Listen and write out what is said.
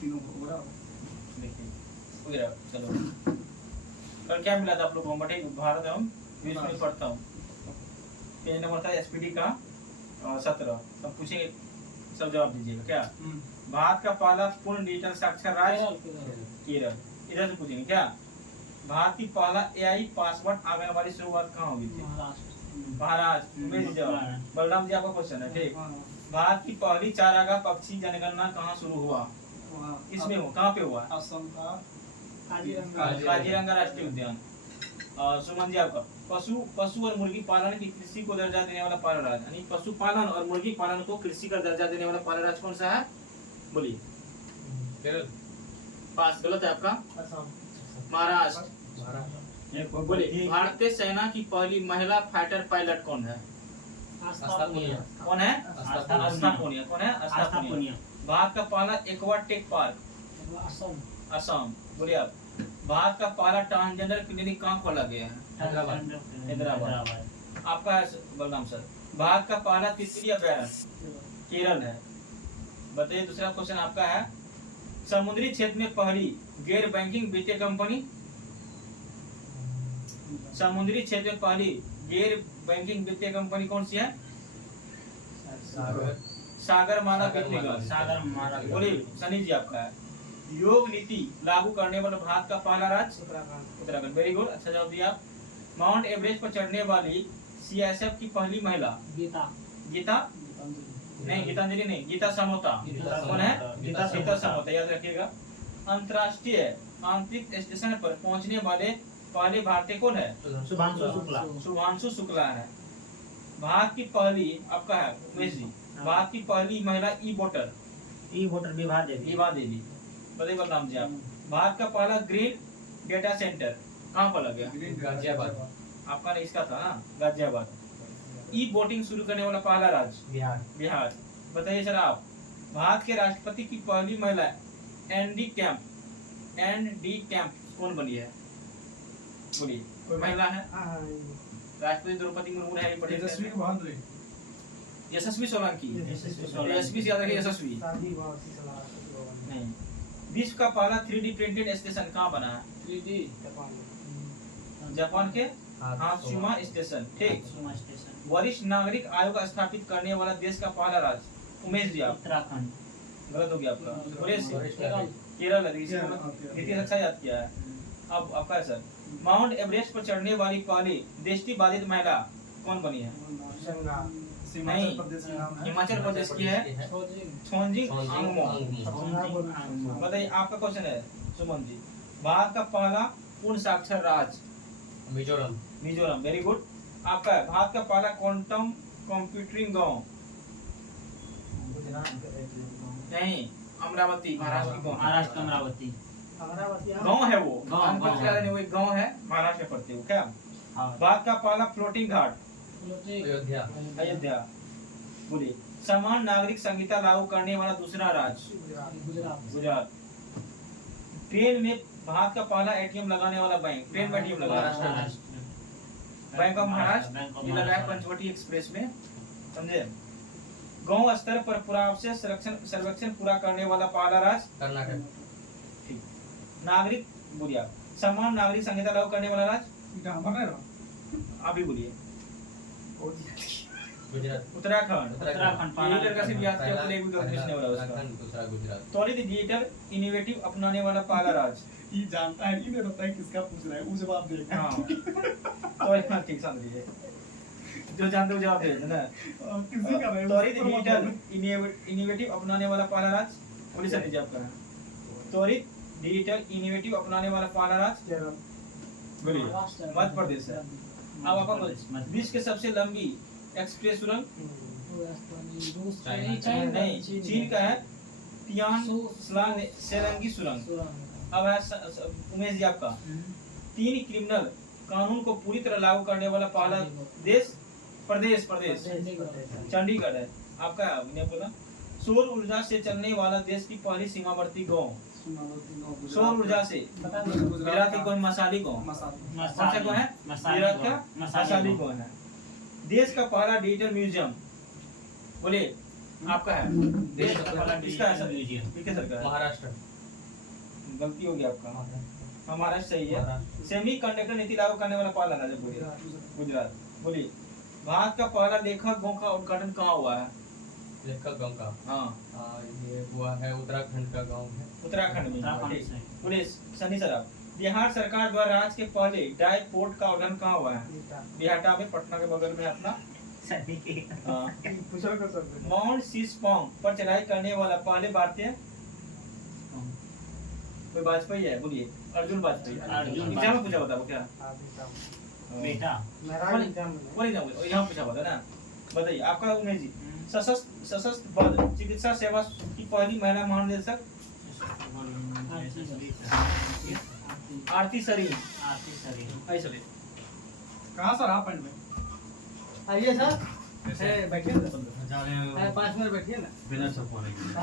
तीनों को देखिए वगैरह। चलो कल क्या मिला था आप लोगों को? बटे भारत एवं विश्व में पढ़ता हूँ। पेज नंबर था एसपीडी का 17। सब पूछेंगे, सब जवाब दीजिएगा। क्या भारत का पहला पूर्ण डिजिटल साक्षर राज्य? केरल। इधर से पूछेंगे क्या? भारत की पहला एआई पासवर्ड आंगनबाड़ी शुरुआत कहाँ हुई थी? महाराष्ट्र। बलराम जी आपका क्वेश्चन है, ठीक। भारत की पहली चारागाह पक्षी जनगणना कहाँ शुरू हुआ? किसमें हुआ, कहाँ पे हुआ? असम का काजीरंगा राष्ट्रीय उद्यान। सुमन जी आपका पशु और मुर्गी पालन की कृषि को दर्जा देने वाला पहला राज्य, यानी पशुपालन और मुर्गी पालन को कृषि का दर्जा देने वाला पहला राज्य कौन सा है? बोलिए। केरल। पास गलत है आपका। महाराष्ट्र। बोलिए भारतीय सेना की पहली महिला फाइटर पायलट कौन है? कौन है? आस्था पूनिया। कौन है? आस्था पूनिया। भारत का पहला एक्वाटेक पार्क? असम। बोलिए आप। भारत का पहला ट्रांसजेंडर क्लिनिक कहाँ खोला गया है? हैदराबाद। आपका बलराम सर। भारत का पहला तीसरी अभयारण्य? केरल है। बताइए दूसरा क्वेश्चन आपका है, समुद्री क्षेत्र में पहली गैर बैंकिंग वित्तीय कंपनी? समुद्री क्षेत्र में पहली गैर बैंकिंग वित्तीय कंपनी कौन सी है? सागरमाला वित्तीय कंपनी। बोलिए सनी जी आपका है। योग नीति लागू करने वाला भारत का पहला राज्य? उत्तराखंड। वेरी गुड, अच्छा जवाब दिया आप। माउंट एवरेस्ट पर चढ़ने वाली सीआईएसएफ की पहली महिला? गीता नहीं, गीतांजलि नहीं, गीता समोता। कौन है? गीता समोता, याद रखिएगा। अंतरराष्ट्रीय अंतरिक्ष स्टेशन पर पहुंचने वाले पहले भारतीय कौन है? शुभांशु शुक्ला है। भारत की पहली आपका है उमेश जी, भारत की पहली महिला ई वोटर? विभा देवी। बताइए बलराम जी आप। भारत का पहला ग्रीन डेटा सेंटर कहाँ पर लगा? गाजियाबाद। आपका नहीं, इसका था ना गाजियाबाद। ई वोटिंग शुरू करने वाला पहला राज्य? बिहार। बताइए सर आप, भारत के राष्ट्रपति की पहली महिला एनडी कैंप कौन बनी है? बोलिए, कोई महिला है? राष्ट्रपति द्रौपदी मुर्मू है। यशस्वी सोलंकी। यशस्वी से याद रखिए, यशस्वी नहीं। विश्व का पहला 3D प्रिंटेड स्टेशन कहाँ बना है? 3D जापान के हात्सुमा स्टेशन, ठीक। वरिष्ठ नागरिक आयोग स्थापित करने वाला देश का पहला राज्य? उमेश जी आप। उत्तराखंड। गलत हो गया आपका। केरल। नीतीश अच्छा याद किया है। अब आपका सर, माउंट एवरेस्ट पर चढ़ने वाली पहली दृष्टिबाधित महिला कौन बनी है? नहीं, हिमाचल प्रदेश की है छोंजिंग आंगमो। बताइए आपका क्वेश्चन है सुमन जी, भारत का पहला पूर्ण साक्षर राज्य? मिजोरम। Very good. आपका है भारत का पहला क्वांटम कंप्यूटिंग गांव? नहीं, अमरावती, महाराष्ट्र अमरावती गांव है वो। वो एक गांव है, महाराष्ट्र में पड़ते हो क्या? भारत का पहला फ्लोटिंग घाट? अयोध्या। बोलिए, समान नागरिक संहिता लागू करने वाला दूसरा राज्य? गुजरात। ट्रेन में भारत का पहला एटीएम लगाने वाला बैंक? ट्रेन में एटीएम लगा? Bank of Maharashtra. ये लगा है पंचवटी एक्सप्रेस में, समझे? गांव स्तर पर पुरावशेष सर्वेक्षण पूरा करने वाला पहला राज्य? कर्नाटक। ठीक। नागरिक बोलिए, समान नागरिक संहिता लागू करने वाला राज्य? अभी बोलिए। उत्तराखंड। त्वरित डिजिटल इनोवेटिव अपनाने वाला पहला राज्य? ये जानता है कि नहीं रहता है किसका पूछ रहा है, वो जवाब देगा। हाँ ठीक, समझ लीजिए, जो जानते हो जवाब दे देते ना। किसी का नहीं। त्वरित डिजिटल इनोवेटिव अपनाने वाला पहला राज्य? पुलिस ने जवाब करा। त्वरित डिजिटल इनोवेटिव अपनाने वाला पहला राज्य? बोलिए, मध्य प्रदेश है। अब आपका विश्व के सबसे लंबी एक्सप्रेस सुरंग? नहीं, चीन का है तियानश्लान सेरंगी सुरंग। अब है उमेश जी आपका, 3 क्रिमिनल कानून को पूरी तरह लागू करने वाला पहला देश? प्रदेश चंडीगढ़ है। आपका बोला, सौर ऊर्जा से चलने वाला देश की पहली सीमावर्ती गांव? सौर ऊर्जा से गुजरात की कौन? मसाली गांव। कौन सा गांव है? गुजरात का मसाली गांव है। देश का पहला डिजिटल म्यूजियम? बोलिए, आपका है देश का पहला इसका है सर दीजिए। किसके सर का है? महाराष्ट्र गलती हो गई आपका हमारा सही है महाराष्ट्र। सेमी कंडक्टर नीति लागू करने वाला पहला राज्य बोलिए गुजरात बोलिए भारत का पहला लेखक गांव का उद्घाटन कहाँ हुआ है लेखक गांव का हाँ ये हुआ है उत्तराखंड का गांव है। उत्तराखंड में उत्तराखंड ठीक। से। बोलिए सनी सर आप बिहार सरकार द्वारा राज्य के पहले डाई पोर्ट का उद्घाटन कहाँ हुआ है बिहाटा में पटना के बगल में अपना सनी के हाँ। पूछो कर सकते माउंट सिसपोंग पर चढ़ाई करने वाला पहले भारतीय कोई वाजपेयी है बोलिए अर्जुन वाजपेयी अर्जुन एग्जाम में पूछा होता वो क्या बेटा मेरा एग्जाम बोलिए ना बोलिए यहाँ पूछा होता ना बताइए आपका उमेश जी सशस्त्र बल चिकित्सा सेवा की पहली महिला महानिदेशक आरती सरीन आई सर कहाँ सर आप पॉइंट में आइए सर बैठिए ना 5 मिनट बैठिए ना बिना सब होने के